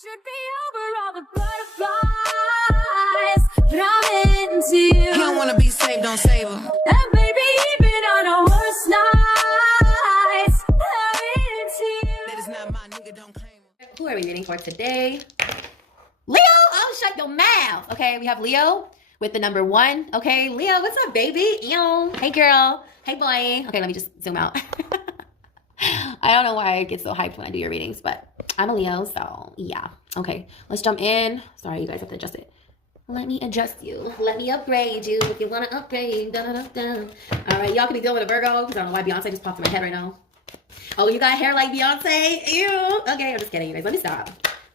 should be over all the butterflies, but I'm into you. You don't wanna be saved, don't save them. And baby, even on our worst nights, I'm into you. That is not my nigga, don't claim him. Who are we reading for today? Leo! Oh, shut your mouth. Okay, we have Leo with the number 1. Okay, Leo, what's up, baby? Ew. Hey, girl. Hey, boy. Okay, let me just zoom out. I don't know why I get so hyped when I do your readings, but I'm a Leo, so yeah. Okay, let's jump in. Sorry, you guys have to adjust it. Let me adjust you. Let me upgrade you if you want to upgrade. Dun, dun, dun. All right, y'all can be dealing with a Virgo because I don't know why Beyonce just popped in my head right now. Oh, you got hair like Beyonce? Ew. Okay, I'm just kidding, you guys. Let me stop.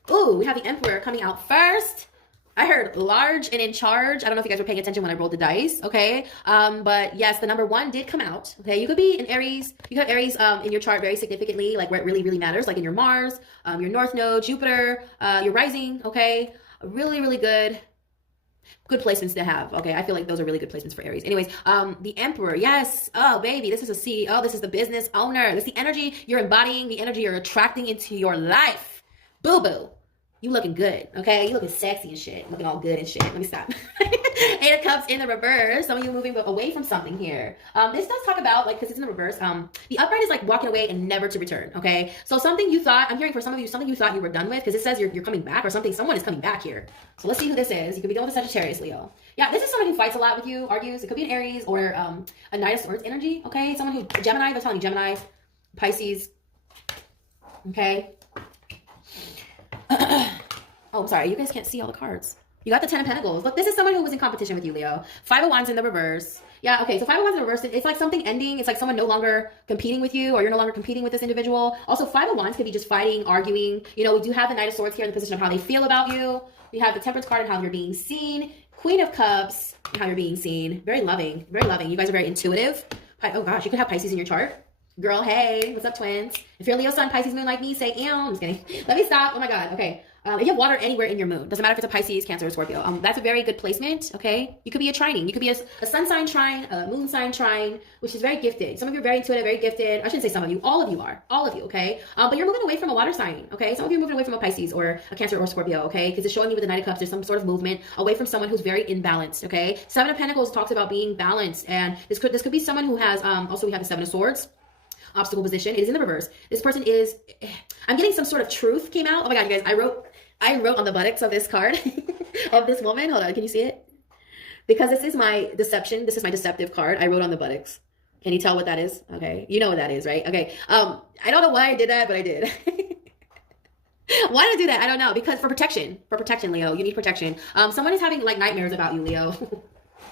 Ooh, we have the Emperor coming out first. I heard large and in charge. I don't know if you guys were paying attention when I rolled the dice, okay? But yes, the number 1 did come out, okay? You could be an Aries. You could have Aries in your chart very significantly, like where it really, really matters, like in your Mars, your North Node, Jupiter, your rising, okay? Really, really good placements to have, okay? I feel like those are really good placements for Aries. Anyways, the Emperor, yes. Oh, baby, this is a CEO. This is the business owner. This is the energy you're embodying, the energy you're attracting into your life. Boo-boo. You looking good, okay? You looking sexy and shit. Looking all good and shit. Let me stop. 8 of Cups in the reverse. Some of you moving away from something here. This does talk about, like, because it's in the reverse, the upright is like walking away and never to return, okay? So something you thought, I'm hearing for some of you, something you thought you were done with, because it says you're coming back or something. Someone is coming back here. So let's see who this is. You could be dealing with a Sagittarius, Leo. Yeah, this is someone who fights a lot with you, argues. It could be an Aries or a Knight of Swords energy, okay? Someone who, Gemini, they're telling you Gemini, Pisces, okay? Oh, I'm sorry. You guys can't see all the cards. You got the 10 of Pentacles. Look, this is someone who was in competition with you, Leo. 5 of Wands in the reverse. Yeah, okay. So 5 of Wands in the reverse, it's like something ending. It's like someone no longer competing with you, or you're no longer competing with this individual. Also, 5 of Wands could be just fighting, arguing. You know, we do have the Knight of Swords here in the position of how they feel about you. We have the Temperance card and how you're being seen. Queen of Cups, how you're being seen. Very loving. Very loving. You guys are very intuitive. Oh, gosh. You could have Pisces in your chart. Girl, hey. What's up, twins? If you're Leo, Sun, Pisces, Moon like me, say, ew. I'm just kidding. Let me stop. Oh, my God. Okay. If you have water anywhere in your moon, doesn't matter if it's a Pisces, Cancer, or Scorpio. That's a very good placement, okay? You could be a trining. You could be a sun sign trine, a moon sign trine, which is very gifted. Some of you are very intuitive, very gifted. I shouldn't say some of you. All of you are. All of you, okay? But you're moving away from a water sign, okay? Some of you are moving away from a Pisces or a Cancer or Scorpio, okay? Because it's showing you with the Knight of Cups, there's some sort of movement away from someone who's very imbalanced, okay? 7 of Pentacles talks about being balanced, and this could be someone who has, also we have the 7 of Swords. Obstacle position. It is in the reverse. This person is, I'm getting some sort of truth came out. Oh my God, you guys, I wrote on the buttocks of this card of this woman. Hold on, can you see it? Because this is my deception. This is my deceptive card. I wrote on the buttocks. Can you tell what that is? Okay, you know what that is, right? Okay. I don't know why I did that, but I did. Why did I do that? I don't know. Because for protection, Leo, you need protection. Someone is having like nightmares about you, Leo.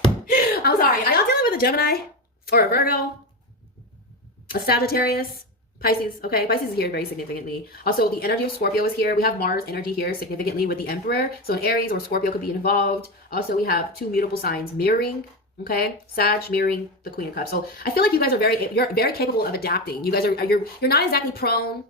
I'm sorry. Are y'all dealing with a Gemini or a Virgo? A Sagittarius, Pisces, okay? Pisces is here very significantly. Also, the energy of Scorpio is here. We have Mars energy here significantly with the Emperor. So an Aries or Scorpio could be involved. Also, we have 2 mutable signs mirroring, okay? Sag mirroring the Queen of Cups. So I feel like you guys are you're very capable of adapting. You guys are, you're not exactly prone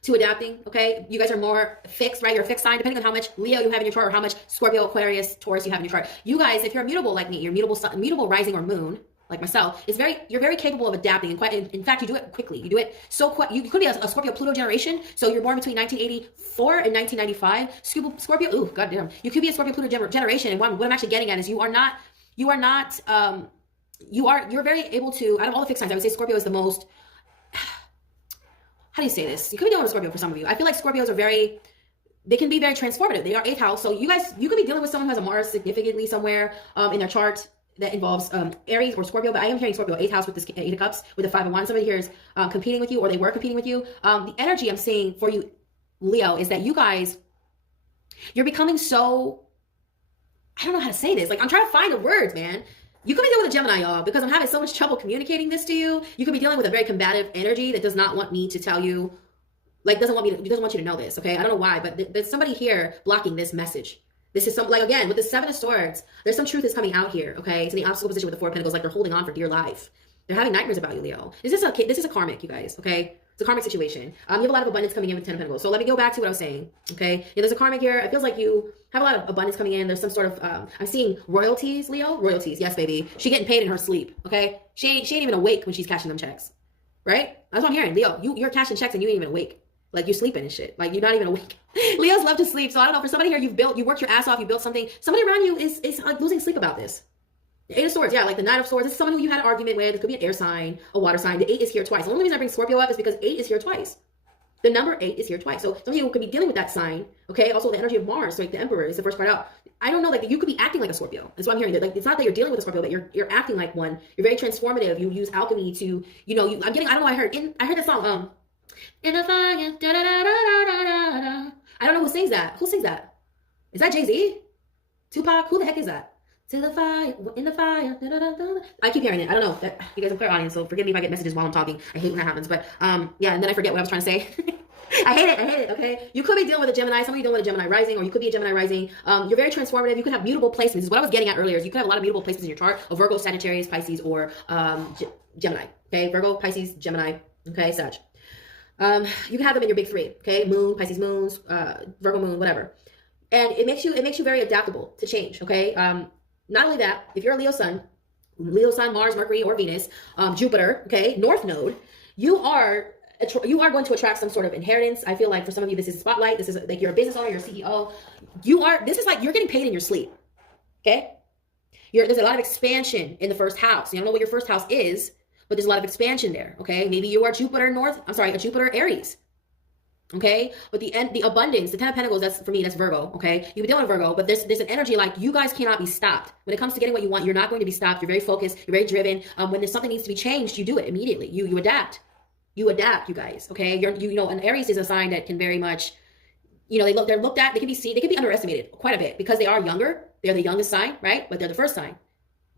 to adapting, okay? You guys are more fixed, right? You're a fixed sign, depending on how much Leo you have in your chart or how much Scorpio, Aquarius, Taurus you have in your chart. You guys, if you're mutable like me, you're mutable rising or moon, like myself, you're very capable of adapting, and in fact, you do it quickly. You do it so quick. You could be a Scorpio Pluto generation, so you're born between 1984 and 1995. Scorpio, ooh, goddamn. You could be a Scorpio Pluto generation, and what I'm actually getting at is you're very able to, out of all the fixed signs, I would say Scorpio is the most, how do you say this? You could be dealing with Scorpio for some of you. I feel like Scorpios are they can be very transformative. They are 8th house, so you could be dealing with someone who has a Mars significantly somewhere in their chart that involves Aries or Scorpio, but I am hearing Scorpio 8th house with this 8 of Cups with the 5 of Wands. Somebody here is competing with you, or they were competing with you. The energy I'm seeing for you, Leo, is that you guys, you're becoming so, I don't know how to say this. Like, I'm trying to find the words, man. You could be dealing with a Gemini, y'all, because I'm having so much trouble communicating this to you. You could be dealing with a very combative energy that does not want me to tell you, like, doesn't want you to know this, okay? I don't know why, but there's somebody here blocking this message. This is some, like, again, with the 7 of Swords, there's some truth is coming out here, okay? It's in the obstacle position with the 4 of Pentacles, like they're holding on for dear life. They're having nightmares about you, Leo. This is a karmic, you guys, okay? It's a karmic situation. You have a lot of abundance coming in with 10 of Pentacles. So let me go back to what I was saying, okay? Yeah, there's a karmic here. It feels like you have a lot of abundance coming in. There's some sort of, I'm seeing royalties, Leo. Royalties, yes, baby. She getting paid in her sleep, okay? She ain't even awake when she's cashing them checks, right? That's what I'm hearing, Leo. You're cashing checks and you ain't even awake. Like you're sleeping and shit. Like you're not even awake. Leos love to sleep. So I don't know, for somebody here, you worked your ass off, you built something. Somebody around you is like losing sleep about this. The 8 of Swords, yeah, like the 9 of Swords. This is someone who you had an argument with. It could be an air sign, a water sign. The 8 is here twice. The only reason I bring Scorpio up is because 8 is here twice. The number 8 is here twice. So some of you could be dealing with that sign, okay? Also, the energy of Mars, so like the Emperor is the first card out. I don't know, like you could be acting like a Scorpio. That's what I'm hearing. That like it's not that you're dealing with a Scorpio, but you're acting like one. You're very transformative. You use alchemy to, I don't know. I heard that song. In the fire, da da da da da da da. I don't know who sings that. Who sings that? Is that Jay-Z? Tupac? Who the heck is that? To the fire, in the fire. Da, da, da, da. I keep hearing it. I don't know. You guys are clairaudience, so forgive me if I get messages while I'm talking. I hate when that happens. But yeah, and then I forget what I was trying to say. I hate it, okay? You could be dealing with a Gemini, some of you dealing with a Gemini rising, or you could be a Gemini rising. You're very transformative. You could have mutable placements. This is what I was getting at earlier. Is you could have a lot of mutable placements in your chart of Virgo, Sagittarius, Pisces, or Gemini, okay? Virgo, Pisces, Gemini, okay, Sag. You can have them in your big 3, okay? Moon, Pisces moons, Virgo moon, whatever. And it makes you very adaptable to change, okay? Not only that, if you're a Leo sun, Mars, Mercury, or Venus, Jupiter, okay, North Node, you are going to attract some sort of inheritance. I feel like for some of you, this is spotlight. This is like you're a business owner, you're a CEO. This is like you're getting paid in your sleep, okay? There's a lot of expansion in the first house. You don't know what your first house is, but there's a lot of expansion there, okay? Maybe you are a Jupiter Aries. Okay, but the abundance, the 10 of Pentacles, that's for me, that's Virgo. Okay, you've been dealing with Virgo, but there's an energy like you guys cannot be stopped when it comes to getting what you want. You're not going to be stopped. You're very focused. You're very driven. When there's something needs to be changed, you do it immediately. You adapt. You adapt, you guys. Okay, an Aries is a sign that can very much, they're looked at. They can be seen. They can be underestimated quite a bit because they are younger. They're the youngest sign, right? But they're the first sign.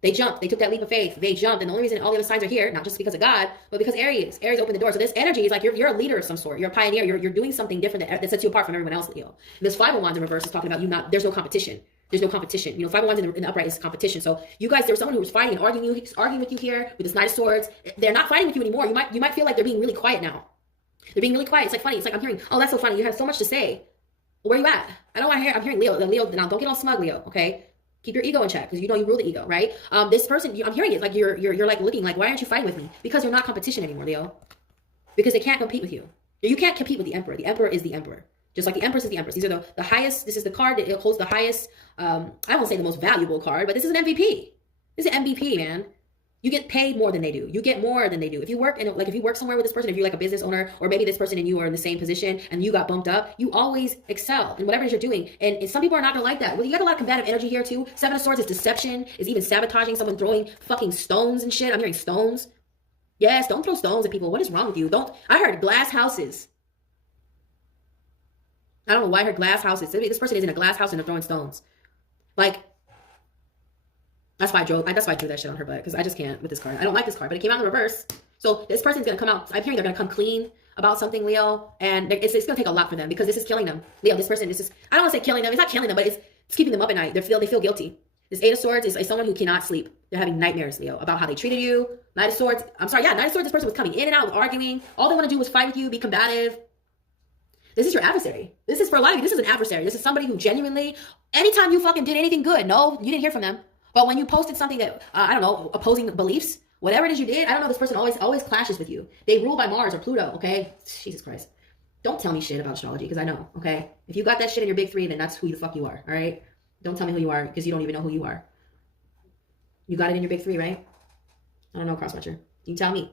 They jumped. They took that leap of faith. They jumped. And the only reason all the other signs are here, not just because of God, but because Aries opened the door. So this energy is like you're a leader of some sort. You're a pioneer. You're doing something different that sets you apart from everyone else, Leo. And this 5 of Wands in reverse is talking about there's no competition. There's no competition. 5 of Wands in the upright is competition. So you guys, there's someone who was fighting and arguing with you here with this Knight of Swords. They're not fighting with you anymore. You might feel like they're being really quiet now. They're being really quiet. It's like funny. It's like I'm hearing, oh, that's so funny. You have so much to say. Where are you at? I don't want to hear. I'm hearing Leo. Now don't get all smug, Leo. Okay. Keep your ego in check because you rule the ego, right? This person, I'm hearing it like you're like looking like, why aren't you fighting with me? Because you're not competition anymore, Leo. Because they can't compete with you. You can't compete with the Emperor. The Emperor is the Emperor. Just like the Empress is the Empress. These are the highest. This is the card that holds the highest. I won't say the most valuable card, but this is an MVP. This is an MVP, man. You get paid more than they do. You get more than they do. If you work somewhere with this person, if you're like a business owner, or maybe this person and you are in the same position and you got bumped up, you always excel in whatever it is you're doing. And some people are not gonna like that. Well, you got a lot of combative energy here too. 7 of Swords is deception, is even sabotaging, someone throwing fucking stones and shit. I'm hearing stones. Yes, don't throw stones at people. What is wrong with you? I heard glass houses. I don't know why I heard glass houses. This person is in a glass house and they're throwing stones. Like, that's why I drew that shit on her butt, because I just can't with this card. I don't like this card, but it came out in reverse. So this person's going to come out. I'm hearing they're going to come clean about something, Leo, and it's going to take a lot for them because this is killing them. Leo, this person is just, I don't want to say killing them. It's not killing them, but it's keeping them up at night. They feel guilty. This 8 of Swords is someone who cannot sleep. They're having nightmares, Leo, about how they treated you. Knight of Swords, Knight of Swords, this person was coming in and out, arguing. All they want to do was fight with you, be combative. This is your adversary. This is for a lot of you. This is an adversary. This is somebody who genuinely, anytime you fucking did anything good, no, you didn't hear from them. But when you posted something that, I don't know, opposing beliefs, whatever it is you did, I don't know, this person always clashes with you. They rule by Mars or Pluto, okay? Jesus Christ. Don't tell me shit about astrology, because I know, okay? If you got that shit in your big 3, then that's who the fuck you are, all right? Don't tell me who you are, because you don't even know who you are. You got it in your big 3, right? I don't know, cross-watcher. You tell me.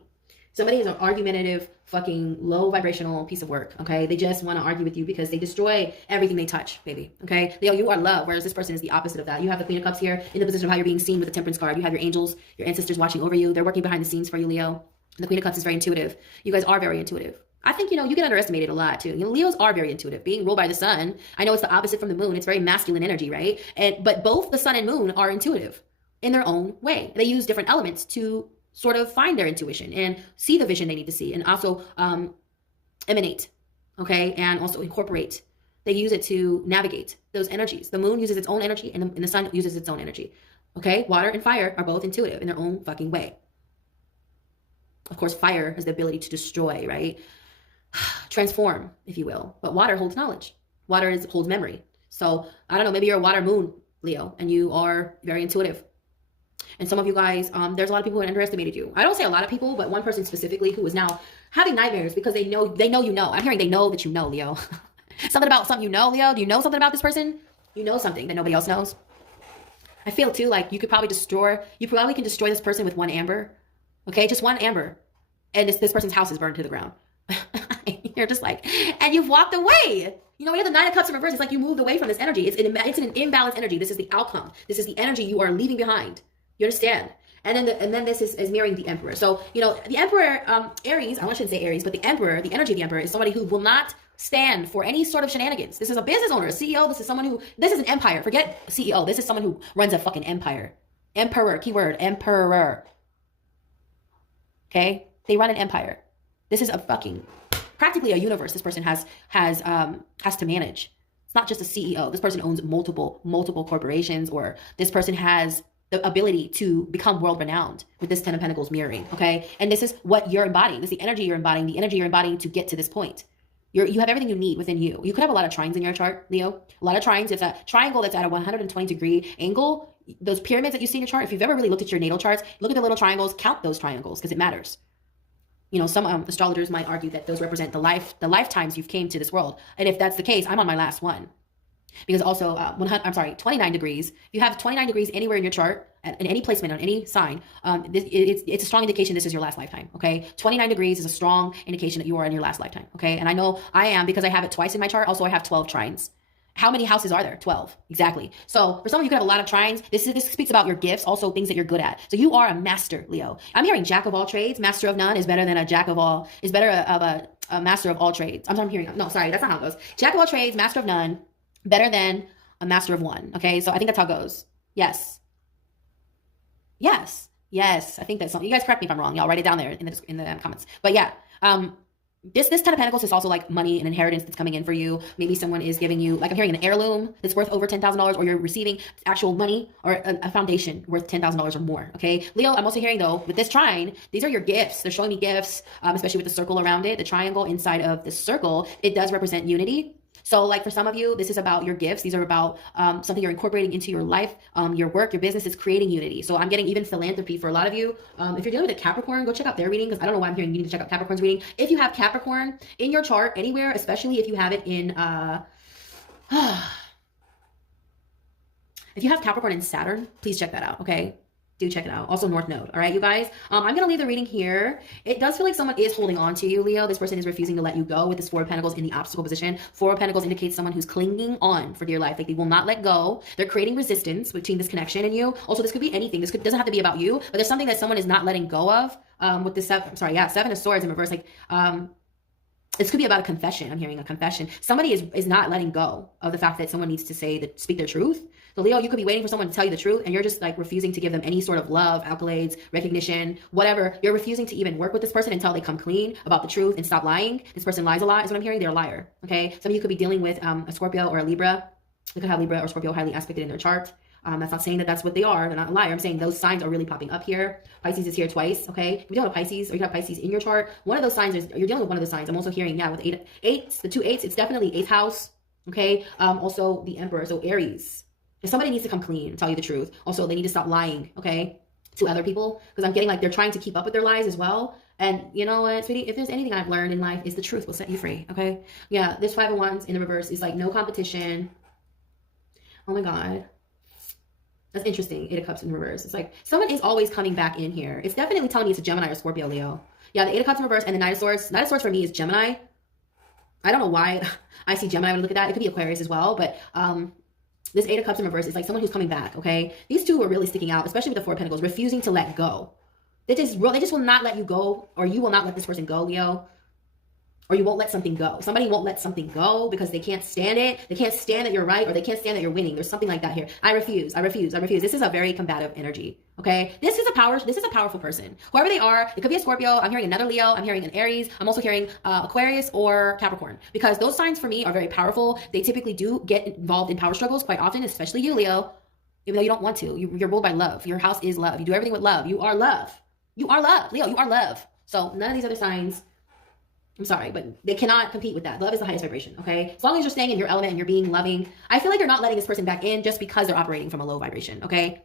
Somebody is an argumentative, fucking low vibrational piece of work, okay? They just want to argue with you because they destroy everything they touch, baby, okay? Leo, you are love, whereas this person is the opposite of that. You have the Queen of Cups here in the position of how you're being seen with the Temperance card. You have your angels, your ancestors watching over you. They're working behind the scenes for you, Leo. And the Queen of Cups is very intuitive. You guys are very intuitive. I think, you get underestimated a lot, too. Leos are very intuitive. Being ruled by the sun, I know it's the opposite from the moon. It's very masculine energy, right? But both the sun and moon are intuitive in their own way. They use different elements to sort of find their intuition and see the vision they need to see, and also emanate, okay, and also incorporate. They use it to navigate those energies. The moon uses its own energy, and the sun uses its own energy, okay? Water and fire are both intuitive in their own fucking way. Of course, fire has the ability to destroy, right? Transform, if you will. But water holds knowledge. Water holds memory. So, I don't know, maybe you're a water moon, Leo, and you are very intuitive. And some of you guys, there's a lot of people who underestimated you. I don't say a lot of people, but one person specifically who is now having nightmares because they know you know. I'm hearing they know that you know, Leo. Something about something you know, Leo. Do you know something about this person? You know something that nobody else knows. I feel too like you probably can destroy this person with one amber. Okay, just one amber. And this person's house is burned to the ground. You're just like, and you've walked away. You know, we have the Nine of Cups in reverse. It's like you moved away from this energy. It's an imbalanced energy. This is the outcome. This is the energy you are leaving behind. You understand? And then this is mirroring the Emperor. So, you know, the Emperor, Aries, I shouldn't say Aries, but the Emperor, the energy of the Emperor is somebody who will not stand for any sort of shenanigans. This is a business owner, a CEO. This is an empire. Forget CEO. This is someone who runs a fucking empire. Emperor, keyword, emperor. Okay? They run an empire. This is a fucking, practically a universe this person has to manage. It's not just a CEO. This person owns multiple corporations, or this person has the ability to become world renowned with this Ten of Pentacles mirroring, okay? And this is what you're embodying. This is the energy you're embodying, to get to this point. You have everything you need within you. You could have a lot of trines in your chart, Leo. A lot of trines. It's a triangle that's at a 120-degree angle. Those pyramids that you see in your chart, if you've ever really looked at your natal charts, look at the little triangles, count those triangles because it matters. You know, some astrologers might argue that those represent the lifetimes you've came to this world. And if that's the case, I'm on my last one. Because also, 29 degrees. If you have 29 degrees anywhere in your chart, in any placement on any sign, it's a strong indication this is your last lifetime, okay? 29 degrees is a strong indication that you are in your last lifetime, okay? And I know I am because I have it twice in my chart. Also, I have 12 trines. How many houses are there? 12, exactly. So for some of you could have a lot of trines. This speaks about your gifts, also things that you're good at. So you are a master, Leo. I'm hearing jack of all trades, master of none is better than a jack of all, is better of a master of all trades. I'm hearing, no, sorry, that's not how it goes. Jack of all trades, master of none, better than a master of one. Okay, so I think that's how it goes. Yes. I think that's something. You guys correct me if I'm wrong. Y'all write it down there in the comments. But yeah, this Ten of Pentacles is also like money and inheritance that's coming in for you. Maybe someone is giving you, like I'm hearing an heirloom that's worth over $10,000, or you're receiving actual money or a foundation worth $10,000 or more. Okay, Leo. I'm also hearing though with this trine, these are your gifts. They're showing me gifts, especially with the circle around it, the triangle inside of the circle. It does represent unity. So like for some of you, this is about your gifts. These are about something you're incorporating into your life, your work, your business is creating unity. So I'm getting even philanthropy for a lot of you. If you're dealing with a Capricorn, go check out their reading, because I don't know why I'm hearing you need to check out Capricorn's reading. If you have Capricorn in your chart anywhere, especially if you have it in, if you have Capricorn in Saturn, please check that out, okay? Do check it out. Also North Node. All right, you guys. I'm going to leave the reading here. It does feel like someone is holding on to you, Leo. This person is refusing to let you go with this Four of Pentacles in the obstacle position. Four of Pentacles indicates someone who's clinging on for dear life. Like they will not let go. They're creating resistance between this connection and you. Also, this could be anything. Doesn't have to be about you, but there's something that someone is not letting go of with this Seven of Swords in reverse. Like, this could be about a confession. I'm hearing a confession. Somebody is not letting go of the fact that someone needs to speak their truth. So Leo, you could be waiting for someone to tell you the truth, and you're just like refusing to give them any sort of love, accolades, recognition, whatever. You're refusing to even work with this person until they come clean about the truth and stop lying. This person lies a lot is what I'm hearing. They're a liar. Okay. Some of you could be dealing with a Scorpio or a Libra. They could have Libra or Scorpio highly aspected in their chart. That's not saying that that's what they are. They're not a liar. I'm saying those signs are really popping up here. Pisces is here twice, okay? If you're dealing with Pisces, or you have Pisces in your chart, one of those signs you're dealing with one of those signs. I'm also hearing, yeah, with the 2 8s, it's definitely 8th house, okay? Also the Emperor, so Aries. If somebody needs to come clean and tell you the truth, also they need to stop lying, okay, to other people, because I'm getting like they're trying to keep up with their lies as well. And you know what, sweetie, if there's anything I've learned in life, is the truth will set you free, okay? Yeah, this Five of Wands in the reverse is like no competition. Oh my God. That's interesting. 8 of Cups in reverse. It's like someone is always coming back in here. It's definitely telling me it's a Gemini or Scorpio, Leo. Yeah, the 8 of Cups in reverse and the Knight of Swords. Knight of Swords for me is Gemini. I don't know why I see Gemini when I look at that. It could be Aquarius as well, but this 8 of Cups in reverse is like someone who's coming back, okay? These two are really sticking out, especially with the 4 of Pentacles, refusing to let go. They just will not let you go, or you will not let this person go, Leo. Or you won't let something go. Somebody won't let something go because they can't stand it. They can't stand that you're right, or they can't stand that you're winning. There's something like that here. I refuse. This is a very combative energy. Okay? This is a powerful person. Whoever they are, it could be a Scorpio. I'm hearing another Leo. I'm hearing an Aries. I'm also hearing Aquarius or Capricorn. Because those signs for me are very powerful. They typically do get involved in power struggles quite often, especially you, Leo. Even though you don't want to. You're ruled by love. Your house is love. You do everything with love. You are love. You are love. Leo, you are love. So none of these other signs, I'm sorry, but they cannot compete with that. Love is the highest vibration, okay? As long as you're staying in your element and you're being loving, I feel like you're not letting this person back in just because they're operating from a low vibration, okay?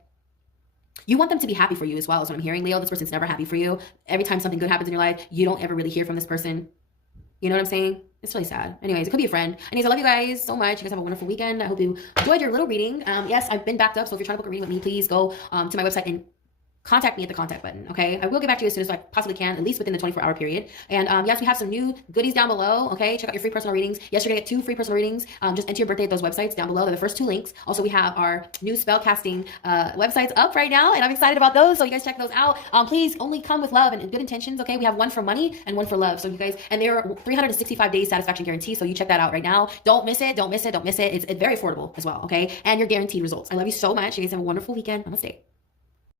You want them to be happy for you as well, is what I'm hearing, Leo. This person's never happy for you. Every time something good happens in your life, you don't ever really hear from this person. You know what I'm saying? It's really sad. Anyways, it could be a friend. Anyways, I love you guys so much. You guys have a wonderful weekend. I hope you enjoyed your little reading. Yes, I've been backed up, so if you're trying to book a reading with me, please go to my website and contact me at the contact button, okay? I will get back to you as soon as I possibly can, at least within the 24-hour period. And yes, we have some new goodies down below, okay? Check out your free personal readings. Yes, you're gonna get 2 free personal readings. Just enter your birthday at those websites down below. They're the first 2 links. Also, we have our new spell casting websites up right now, and I'm excited about those, so you guys check those out. Please only come with love and good intentions, okay? We have one for money and one for love. So you guys, and they're 365 days satisfaction guarantee, so you check that out right now. Don't miss it, don't miss it, don't miss it. It's very affordable as well, okay? And you're guaranteed results. I love you so much. You guys have a wonderful weekend. Namaste.